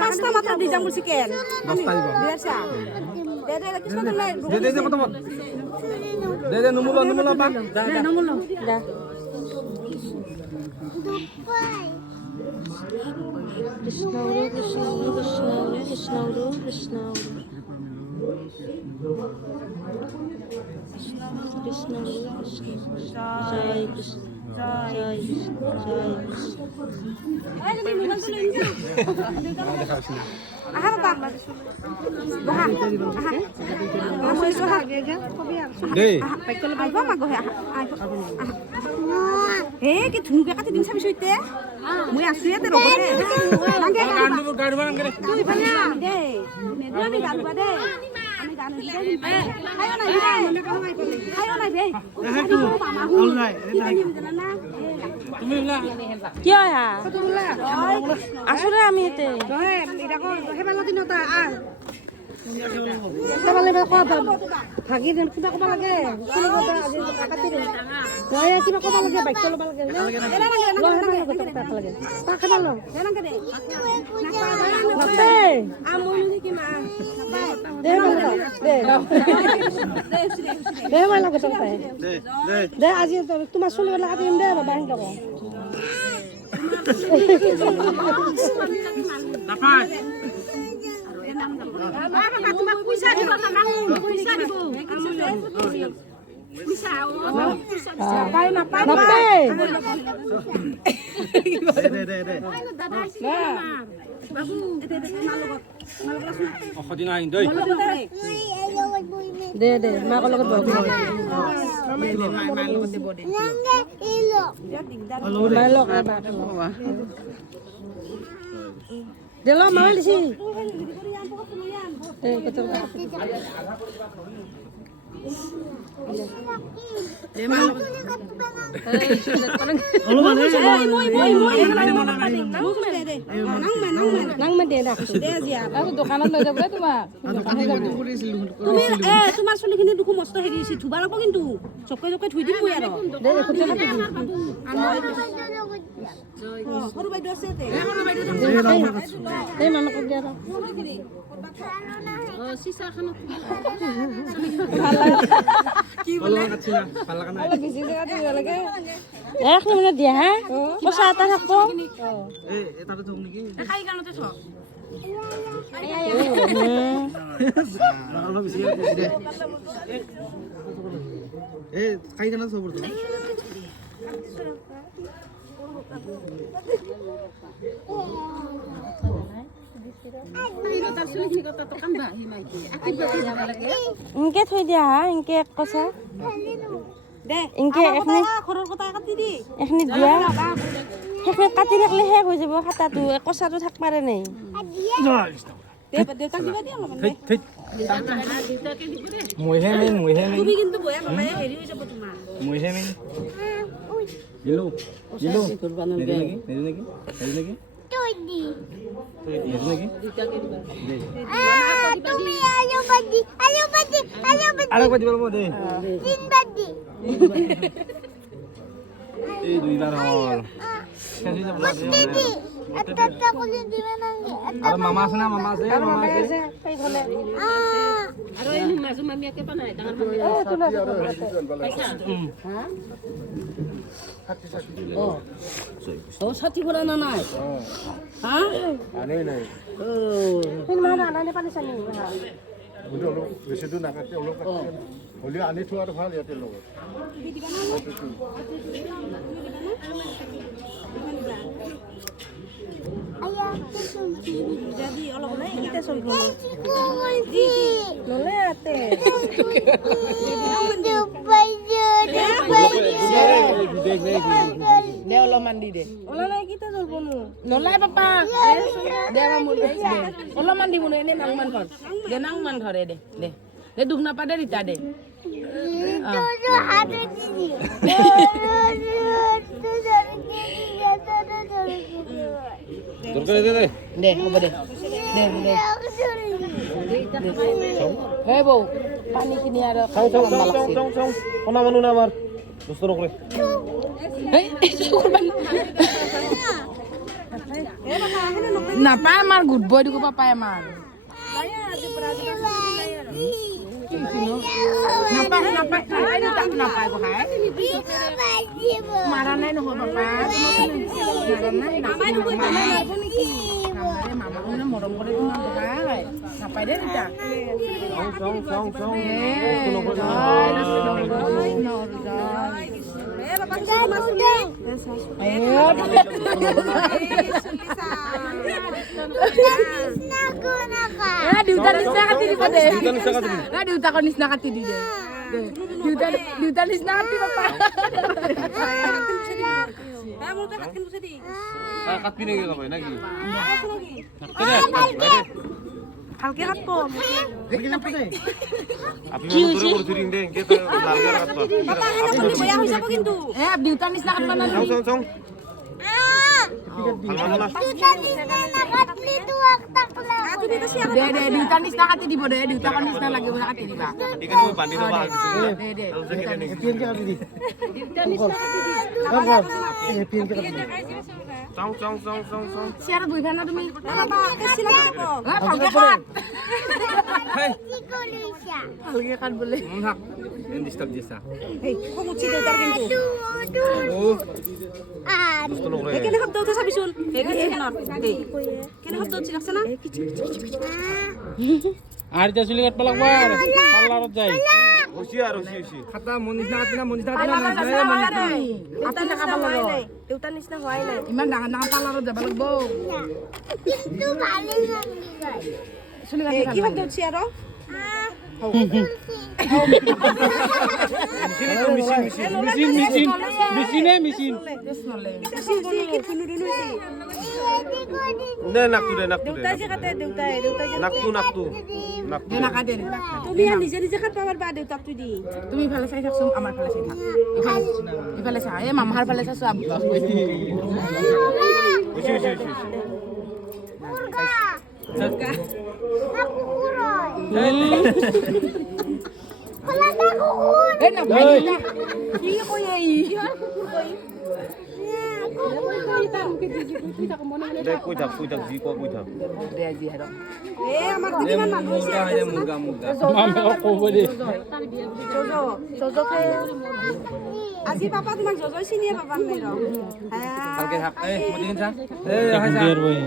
পাঁচটা মাত্র দি যাম চিকেন 10টা দিব দিয়াছা দে কিছু নাই দে প্রথমত দে নমুলো পা দে নমুলো দে কৃষ্ণ কৃষ্ণ কৃষ্ণ কৃষ্ণ কৃষ্ণ কৃষ্ণ কৃষ্ণ জয় কৃষ্ণ জয় জয় আহা বাবা বহা আহা দে পাইকল আইবা মাগো হে হে কি ধুনুকে কাটি দিম চাবি সৈতে মই আছো ইয়াতে ৰবৰে নাগে গাড়ি বানাং রে তুই বানা দে নেদু আমি গালবা দে আমি গান দে আয়ো না দে আয়ো না দে অল নাই তুমি না কি হয় হা আসলে আমি এতে নহয় এটা কো হেবালা দিনত আর তাবালে কো ভাগি দেন কিবা কবা লাগে শুনি কথা আজি কাটি দে নহয় কিবা কবা লাগে বাইক চলাব লাগে লাগে তা খাবা ল জানাকে দে নাতে আ মই নুনি কি মা দে দে দে মই লাগে তো তাই দে আজি তোমার শুনি লাগা দিম দে বাবা হিন কো নাপাই তোমাক পয়সা দিব না পয়সা দিব পয়সা পাই না পাই দে দাদা আইছে বাবু অখদি নাই দেই দে মা কো লগত বহ দিলো মাল দিছি এই কত দোকানত লৈ যাব তোমাৰ চুলিখিনি দুখো মস্ত হেৰি ধুবা লাগব কিন্তু চকে চকে ধুই দিম মই আৰু সৰু বাইদেউ আছে এই মামাক দিয়া চিচা খান কি বলে ভাল লাগা নাই বেছি জায়গা দিব লাগে এক মিনিট দিয়া হা পইচা এটা থাকব এ এটাতে থম নেকি খাই গানতে থ অলপ বেছি দে এ খাই কেনে সবর তো ইনকে থৈ দিয়া হা ইনকে কষা দে ইনকে এখনি খৰৰ কথা কাটি দি এখনি দিয়া হেখনে কাটি ৰাখলে শেষ হৈ যাব খাতাটো কষাটো থাক পারে নাই দে দেউতাক দিবা দি অলপ মইহে মেন তুমি কিন্তু বয়া মামায়ে হেৰি হৈ যাব তোমাৰ মইহে মেন গিলো নেকি তুই দি নেকি তুমি আলু বাজি আরেক বাজি বলবো দে তিন বাজি এই দুইবার হল দিদি একটা করে দিবে না আর মামা আছে না মামা আছে কই গলে আৰু এই মাজু মামিয়াকে পানাই ডাঙৰ ও সাথী ঘোড়া না নাই হ্যাঁ আনে নাই ও তিন মাহ আনানে পানি চানি অলপ বেছি দূৰ নাকাটে অলপ কাটে হ'লেও আনি থোৱাটো ভাল ইয়াতে লগত jadi অলপ নাই kita চলব নলে আতে দে অলপমান দি দে নাই kita চলব নো নলাই পাপা দে আমাৰ মুল দে অলপমান দিব নো এনে নাংমান ঘৰ দে নাংমান ঘৰে দে দে দে দুখ নাপা দে ৰিতা দে দরকার দে দে হ'ব দে দে দে হে বৌ পানী কিনি আৰু চাও কোনা মানুহ না আমাৰ দুস্তৰ কৰে এই চকুৰ পানী এ বাবা আহেনে নকৰে নাপায় আমাৰ গুড বয় দিব পাপাই আমাৰ নাপায় নাপায় নাপায় ককাই মাৰা নাই নহয় পাপা মামাক মৰম কৰে তোমাৰ ককাই নাপায় দেই তেতিয়া দেউতাৰ নিচিনা কাটি দিব দে দেউতাকৰ নিচিনা কাটি দি দে দেউতাৰ নিচিনা কাটি পাপা কাটবি নেকি কাপাই নাকি ভালকে কাটব আপনি মন করে করে দিন দে কে তো লালকে কাটবা পাপা হেনে বেয়া হৈ যাব কিন্তু দেউতাৰ নিচিনা কাটবা না চং চং চং ভালমানা দে দেউতাৰ নিচিনা কাটি দিব দে দেউতাকৰ নিচিনা লাগিব কাটি দিবা এখানে মই বান্ধি দেবা দে দে চং চং চং চং চং চিয়াৰ বহিবা না তুমি বাবা কেছি লাগি যাব ভালকে কাট হেই ভালকে কাট বোলে মন থাক এন ডিস্টার্ব দিছা এই খং উঠি দেউতাৰ কিন্তু ও দুষ্ট নকৰে কেনে শব্দ উঠে চাবিচোন এই কেনেখনত এই কেনে শব্দ উঠি লাগছে না আর যা চুলি কাটবা লাগবা পার্লারত যাই হইছি আর হইছি খাতা মনিস না কাটবি না মনিস না কাটবি দেউতাৰ নিচিনা হোৱাই নাই ইমান ডাঙৰ ডাঙৰ পাৰ্লাৰত যাব লাগিব কিন্তু ভালো লাগি যায় চুলি এই কাটি কি শব্দ উঠছি আৰু মেশিন মেশিন মেশিনে মেশিন নে নাকটু দে দেউতাই যে কাটে দেউতাই যে নাকটু নাকটু নাকটু দে নাকাটে দে তুমি আৰু নিজে নিজে কাটবা পাৰবা দেউতাকটো দি তুমি ইফালে চাই থাকচোন আমাৰ ফালে চাই থাক ইফালে চা এই মামাৰ ফালে চাইছো হইছি হইছি হইছি এই না কি কই এই দে কই থাক জি কই থাক দে আজি আৰু এ আমাৰ কিমান মানুহ হৈছে মুগা মুগা মামে কব দে জজকে আজি পাপা তোমাক জজই চিনিয়ে পাবা নাই ৰ ভালকে থাক এই মদিন চা এই হাসা আর বই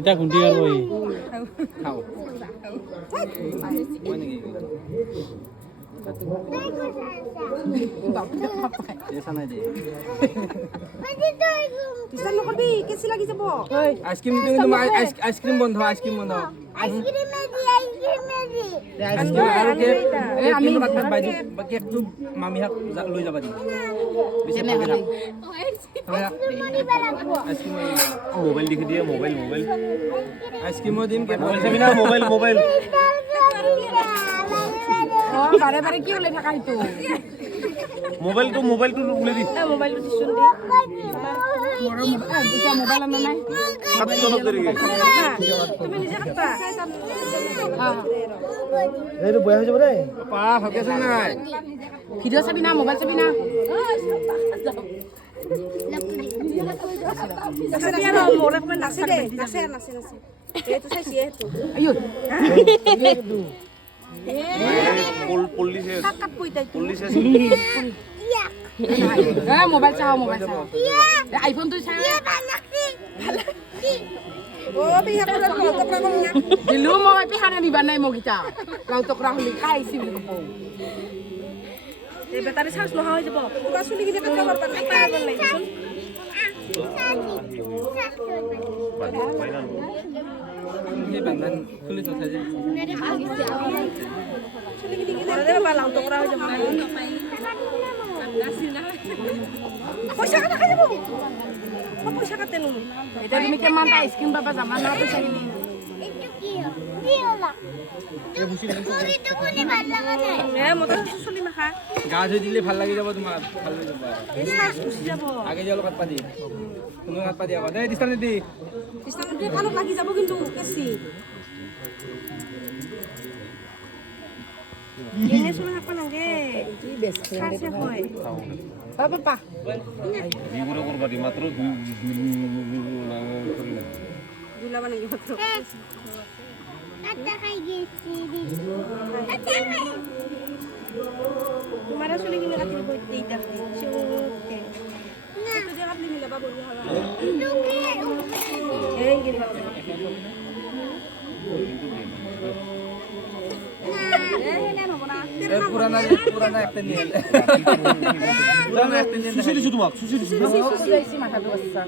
এটা গুন্ডি আর বই খাও ওই নাকি এসা নাই দে কিसान নকবি কেছি লাগি যাব আইসক্রিম দিতে কিন্তু আইসক্রিম বন্ধ আইসক্রিম বন্ধ আর কে এই আমি কাটবা বাইদি কেকটো মামি হাক লৈ যাবা দি বেছি ভাগে থাক আইসক্রিম মোবাইল দেখি দিয়ে মোবাইল আইসক্রিম দিম কে মোবাইল চাবি না মোবাইল বাৰে বাৰে কি ওলাই থাকা সেইটো মোবাইলটো উলে দি মোবাইলটো দিছোন দে মোবাইল আনা নাই কাট তলক ধৰি তুমি নিজে কাটবা এইটো বয়া হৈ যাব দেই পা ভালকে চাই নাই ভিডিঅ' চাবি না মোবাইল চাবি না মোৰ অকমান নাচে দে নাচে এইটো চাইছি এইটো আইও পুলিশে কাটবো ইতা পুলিশে মোবাইল চাও আইফোনটো চা ও বিয়া কৰা লতকৰা কম না দিলো মই পিহানা দিবা নাই মোক ইতা লাউতকৰা হলি খাইছি বুলি কব এই বেটাৰী চাৰ্জ নহা হৈ যাব পুৰা চুলি কিনে কাটবা পাৰবা নাই পাগল লাগিছোন এই বান্ধন খুলি থৈ যায় চুলি কিনে দে বা লতকৰা হৈ যাব পইচা কাটা খাই যাব পইচা কাটে নো এটা তুমি কিমান আইসক্রিম পাবা জামা না পইচা কিনি মতো চুলি মাখা গা ধুই দিলে ভাল লাগি যাব তোমাৰ ভাল লাগি যাব এই চাৰ্জ গুচি যাব আগে যাও কাটপা দি তুমি কাটপা দিয়া দে ডিস্টান্স দি কৃষ্ণমূৰ্তি কাণত লাগি যাব কিন্তু কেঁচি এনে চুলি থাকবা নাগে চাৰ্জে হয় Papa. বিগুলো করবা দি মাত্র দুই দুলা বানাই মাত্র Kata kayak gitu. Kata kayak. তোমার আসলে কিনে কাটিয়ে বইতে এইটা সে ওকে Nah, তো জায়গা নিলে বাবা বলি itu kayak এই গিরি বাবা পুরানা একটা নিয়ে পুরানা একটা নিয়ে সুশি দিছো তোমাক সুশি দিছো সুশি মাথাটো বাচ্চা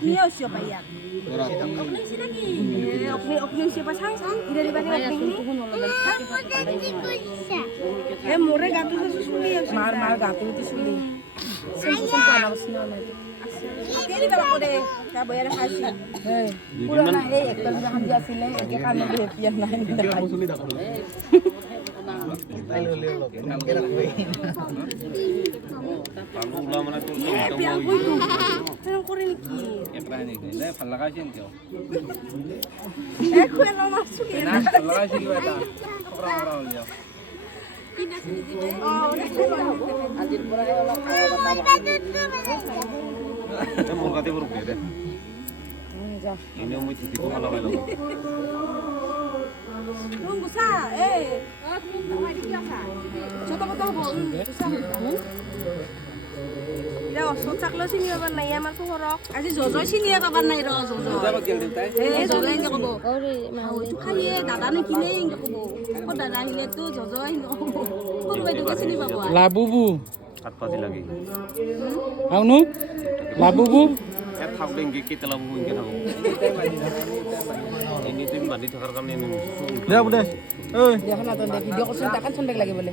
কি হইছে ভাইয়া আপনি সেটা কি আপনি সেবা সাং সাং ইরে বানি আপনি udah bisa. এ মোরে গাটু শুলি মার গাতে উঠে শুলি সেম পানা বসনা না তেলি বাবা করে তা বইয়ারে খাইছি এই পুরানা এই একটা জাহান দিয়া ছিল একে কানে দিয়ে পিয়া নাই পালো উলা মানে তো বিয়া কইতো কেন করে কি একটা নেই দে ভাল লাগাইছেন কেউ এ খুয়েলা মাছ শুলি না ভাল লাগাইছি কি এটা খবরা খবরা হল যাও আজির পরে অলপ মোর গাতে বড় দে যা ইনে মই ঠিক ভালো ভালো Tunggu sa, ছোট কত হবো এটা অসুচাক লৈ চিনি পাবাৰ নাই আমাৰ পোহৰক আজি জজই চিনি পাবাৰ নাই ৰ যাব গেল দেউতাই এই জজই এনেকে ক'ব এইটো খালি দাদা নেকিনে এনেকে ক'ব আকৌ দাদা আহিলেতো জজই এনেকে ক'ব সৰু বাইদেউকে চিনি পাব লাবুবু হাত পাতি লাগে আউনো লাবুবু এক থাক দেঙ্গে কি তেলা বউ ইনকে থাকো এনি তুমি বান্ধি থাকার কারণে দে দে ওই দেখা না তো ভিডিও করছেন টাকা শুনবে লাগে বলে